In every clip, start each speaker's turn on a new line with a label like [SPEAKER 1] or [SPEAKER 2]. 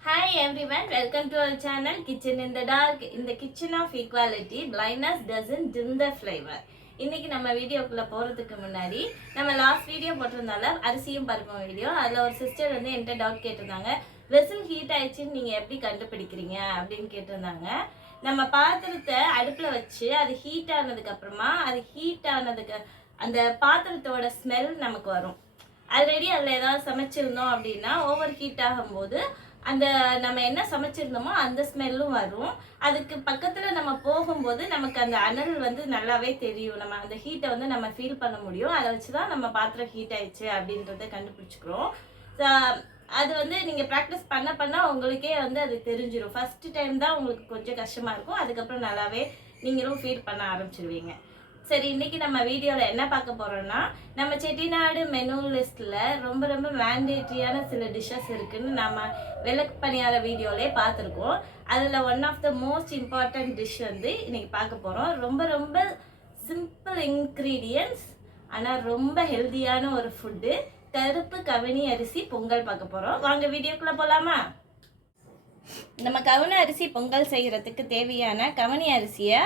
[SPEAKER 1] Hi everyone, welcome to our channel Kitchen in the Dark. In the kitchen of equality, blindness doesn't dim the flavor. இன்னைக்கு நம்ம வீடியோக்குள்ளே போகிறதுக்கு முன்னாடி நம்ம last video போட்டிருந்தால அரிசியும் பருப்பும் வீடியோ அதில் ஒரு சிஸ்டர் வந்து என்கிட்ட டவுட் கேட்டிருந்தாங்க. வெசல் ஹீட் ஆயிடுச்சுன்னு நீங்கள் எப்படி கண்டுபிடிக்கிறீங்க அப்படின்னு கேட்டிருந்தாங்க. நம்ம பாத்திரத்தை அடுப்பில் வச்சு அது ஹீட் ஆனதுக்கு அப்புறமா அது ஹீட் ஆனதுக்கு அந்த பாத்திரத்தோட ஸ்மெல் நமக்கு வரும். ஆல்ரெடி அதில் ஏதாவது சமைச்சிருந்தோம் அப்படின்னா ஓவர் ஹீட் ஆகும்போது அந்த நம்ம என்ன சமைச்சிருந்தோமோ அந்த ஸ்மெல்லும் வரும். அதுக்கு பக்கத்தில் நம்ம போகும்போது நமக்கு அந்த அனல் வந்து நல்லாவே தெரியும். நம்ம அந்த ஹீட்டை வந்து நம்ம ஃபீல் பண்ண முடியும். அதை வச்சு தான் நம்ம பாத்திரம் ஹீட் ஆயிடுச்சு அப்படின்றத கண்டுபிடிச்சிக்கிறோம். அது வந்து நீங்கள் ப்ராக்டிஸ் பண்ண பண்ண உங்களுக்கே வந்து அது தெரிஞ்சிடும் ஃபஸ்ட்டு டைம் தான் உங்களுக்கு கொஞ்சம் கஷ்டமாக இருக்கும். அதுக்கப்புறம் நல்லாவே நீங்களும் ஃபீல் பண்ண ஆரம்பிச்சிருவீங்க. சரி இன்னைக்கு நம்ம வீடியோவில் என்ன பார்க்க போறோம்னா நம்ம செட்டிநாடு மெனு லிஸ்ட்டில் ரொம்ப ரொம்ப மேண்டேட்ரியான சில டிஷ்ஷஸ் இருக்குன்னு நம்ம விளக்கு பணியார வீடியோலே பார்த்துருக்கோம். அதில் one of the most important dish வந்து இன்னைக்கு பார்க்க போகிறோம் ரொம்ப ரொம்ப சிம்பிள் இன்க்ரீடியன்ஸ் ஆனால் ரொம்ப ஹெல்தியான ஒரு ஃபுட்டு கருப்பு கவினி அரிசி பொங்கல் பார்க்க போகிறோம் வாங்க வீடியோக்குள்ளே போகலாமா நம்ம கவுன அரிசி பொங்கல் செய்கிறதுக்கு தேவையான கவனி அரிசியை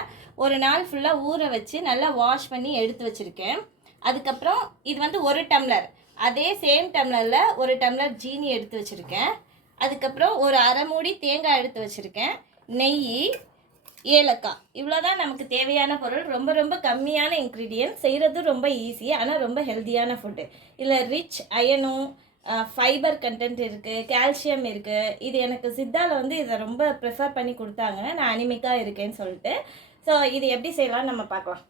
[SPEAKER 1] ஒரு நாள் ஃபுல்லாக ஊற வச்சு நல்லா வாஷ் பண்ணி எடுத்து வச்சுருக்கேன். அதுக்கப்புறம் இது வந்து ஒரு டம்ளர் அதே சேம் டம்ளரில் ஒரு டம்ளர் ஜீனி எடுத்து வச்சுருக்கேன். அதுக்கப்புறம் ஒரு அரை மூடி தேங்காய் எடுத்து வச்சுருக்கேன். நெய் ஏலக்காய். இவ்வளோதான் நமக்கு தேவையான பொருள். ரொம்ப ரொம்ப கம்மியான இன்க்ரீடியன்ட் செய்கிறது ரொம்ப ஈஸி ஆனால் ரொம்ப ஹெல்த்தியான ஃபுட்டு இதில் ரிச் அயனும் ஃபைபர் கண்டென்ட் இருக்குது கால்சியம் இருக்குது இது எனக்கு சித்தாவில் வந்து இதை ரொம்ப ப்ரிஃபர் பண்ணி கொடுத்தாங்க. நான் அனிமிக்காக இருக்கேன்னு சொல்லிட்டு. ஸோ இது எப்படி செய்யலாம்னு நம்ம பார்க்கலாம்.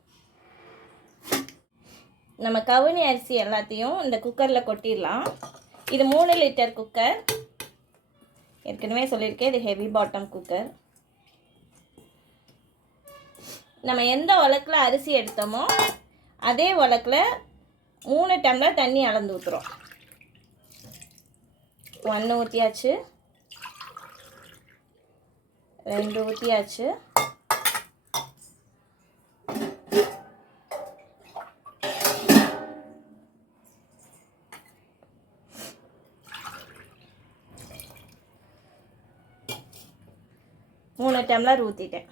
[SPEAKER 1] நம்ம கவுனி அரிசி எல்லாத்தையும் இந்த குக்கரில் கொட்டிடலாம். இது மூணு லிட்டர் குக்கர். ஏற்கனவே சொல்லியிருக்கேன் இது ஹெவி பாட்டம் குக்கர். நம்ம எந்த உலக்கில் அரிசி எடுத்தோமோ அதே உலக்கில் மூணு டம்ளர் தண்ணி அளந்து ஊற்றுறோம் ஒன்று ஊற்றியாச்சு ரெண்டு ஊற்றியாச்சு மூணு டம்ளர் ஊற்றிட்டேன்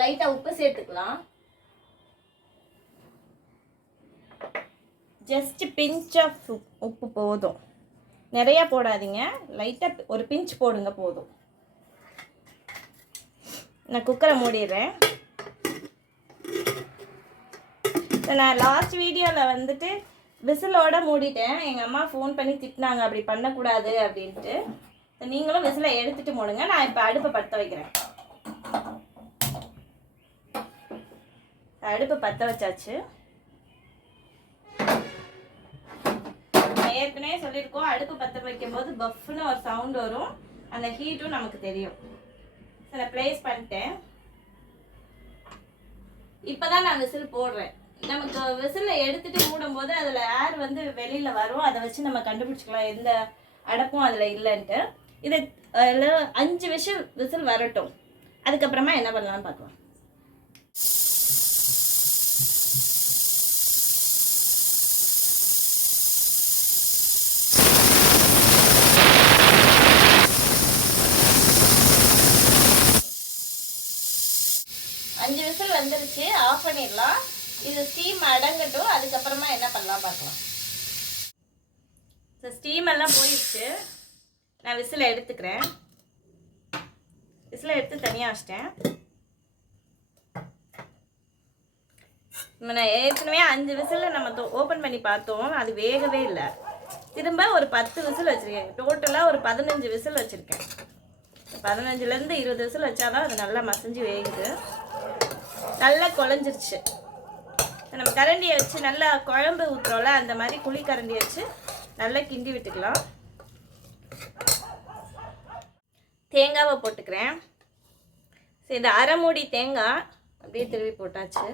[SPEAKER 1] லைட்டாக உப்பு சேர்த்துக்கலாம். ஜஸ்ட் பிஞ்ச் ஆஃப் உப்பு போதும். நிறையா போடாதீங்க. லைட்டாக ஒரு பிஞ்ச் போடுங்க போதும். நான் குக்கரை மூடிடுறேன். இப்போ நான் லாஸ்ட் வீடியோவில் வந்துட்டு விசிலோட மூடிட்டேன். எங்கள் அம்மா ஃபோன் பண்ணி திட்டினாங்க. அப்படி பண்ணக்கூடாது அப்படின்ட்டு. நீங்களும் விசிலை எடுத்துட்டு மூடுங்க. நான் இப்போ அடுப்பை பற்ற வைக்கிறேன். அடுப்பு பற்ற வச்சாச்சு. ஏற்கனவே சொல்லியிருக்கோம் அடுப்பு பற்ற வைக்கும்போது பஃப்னு ஒரு சவுண்ட் வரும். அந்த ஹீட்டும் நமக்கு தெரியும். சில ப்ளேஸ் பண்ணிட்டேன். இப்போதான் நான் விசில் போடுறேன். நமக்கு விசிலை எடுத்துட்டு மூடும்போது அதில் ஏர் வந்து வெளியில் வரும். அதை வச்சு நம்ம கண்டுபிடிச்சிக்கலாம். எந்த அடப்பும் அதில் இல்லைன்ட்டு. இது அஞ்சு விசில் விசில் வரட்டும். அதுக்கப்புறமா என்ன பண்ணலாம்னு பார்க்கலாம். அஞ்சு விசில் வந்துருச்சு ஆஃப் பண்ணிடலாம். இது ஸ்டீம் அடங்கட்டும் அதுக்கப்புறமா என்ன பண்ணலாம் பார்க்கலாம். ஸ்டீம் எல்லாம் போயிடுச்சு. நான் விசிலை எடுத்துக்கிறேன். விசிலை எடுத்து தனியாக வச்சிட்டேன். நம்ம நான் ஏற்கனவே அஞ்சு விசிலில் நம்ம ஓப்பன் பண்ணி பார்த்தோம். அது வேகவே இல்லை. திரும்ப ஒரு பத்து விசில் வச்சுருக்கேன். டோட்டலாக ஒரு பதினஞ்சு விசில் வச்சுருக்கேன். பதினஞ்சுலேருந்து இருபது விசில் வச்சாதான் அது நல்லா மசஞ்சு வேகுது. நல்லா குழஞ்சிருச்சு. நம்ம கரண்டியை வச்சு நல்லா குழம்பு ஊற்றுறோம்ல அந்த மாதிரி குழி கரண்டி வச்சு நல்லா கிண்டி விட்டுக்கலாம். தேங்காவை போட்டுக்கிறேன். சரி இந்த அரை மூடி தேங்காய் அப்படியே திருவி போட்டாச்சு.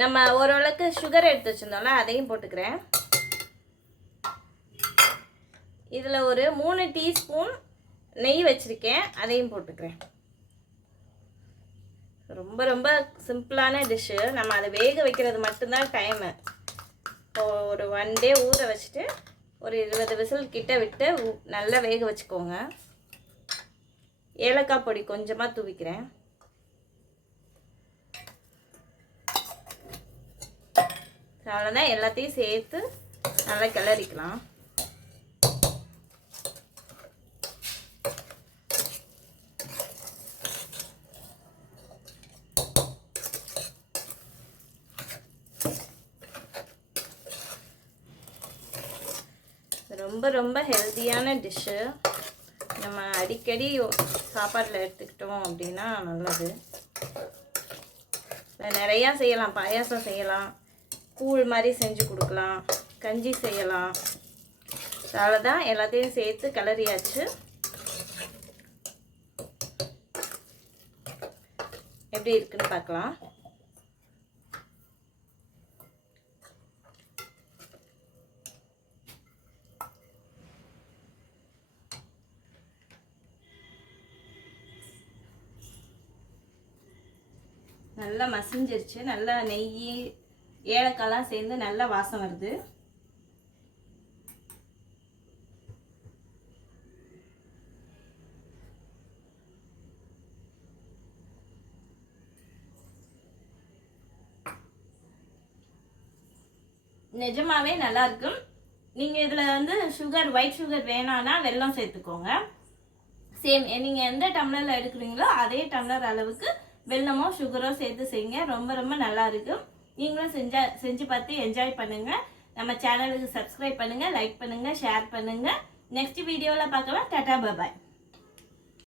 [SPEAKER 1] நம்ம ஓரளவுக்கு சுகர் எடுத்து வச்சுருந்தோம்ல அதையும் போட்டுக்கிறேன். இதில் ஒரு மூணு டீஸ்பூன் நெய் வச்சுருக்கேன் அதையும் போட்டுக்கிறேன். ரொம்ப ரொம்ப சிம்பிளான டிஷ்ஷு நம்ம அதை வேக வைக்கிறது மட்டும்தான் டைமு ஒரு ஒன் டே ஊற வச்சுட்டு ஒரு இருபது விசில் கிட்ட விட்டு நல்லா வேக வச்சுக்கோங்க. ஏலக்காய் பொடி கொஞ்சமாக தூவிக்கிறேன். அவ்வளோதான் எல்லாத்தையும் சேர்த்து நல்லா கிளறிக்கலாம். ரொம்ப ரொம்ப ஹெல்த்தியான டிஷ்ஷு நம்ம அடிக்கடி சாப்பாட்டில் எடுத்துக்கிட்டோம் அப்படின்னா நல்லது. நிறையா செய்யலாம் பாயாசம் செய்யலாம் கூழ் மாதிரி செஞ்சு கொடுக்கலாம் கஞ்சி செய்யலாம். அவ்வளோதான் எல்லாத்தையும் சேர்த்து கிளறியாச்சு எப்படி இருக்குன்னு பார்க்கலாம். நல்லா மசிஞ்சிருச்சு. நல்லா நெய் ஏலக்காய்லாம் சேர்ந்து நல்லா வாசம் வருது. நிஜமாவே நல்லா இருக்கும் நீங்கள் இதில் வந்து சுகர் ஒயிட் சுகர் வேணான்னா வெள்ளம் சேர்த்துக்கோங்க. சேம் நீங்கள் எந்த டம்ளரில் எடுக்கிறீங்களோ அதே டம்ளர் அளவுக்கு வெல்லமோ சுகரோ சேர்த்து செய்யுங்க. ரொம்ப ரொம்ப நல்லா இருக்கும் நீங்களும் செஞ்சா செஞ்சு பார்த்து என்ஜாய் பண்ணுங்க. நம்ம சேனலுக்கு சப்ஸ்கிரைப் பண்ணுங்க லைக் பண்ணுங்க ஷேர் பண்ணுங்க. நெக்ஸ்ட் வீடியோவில் பார்க்கலாம். டாடா பாபாய்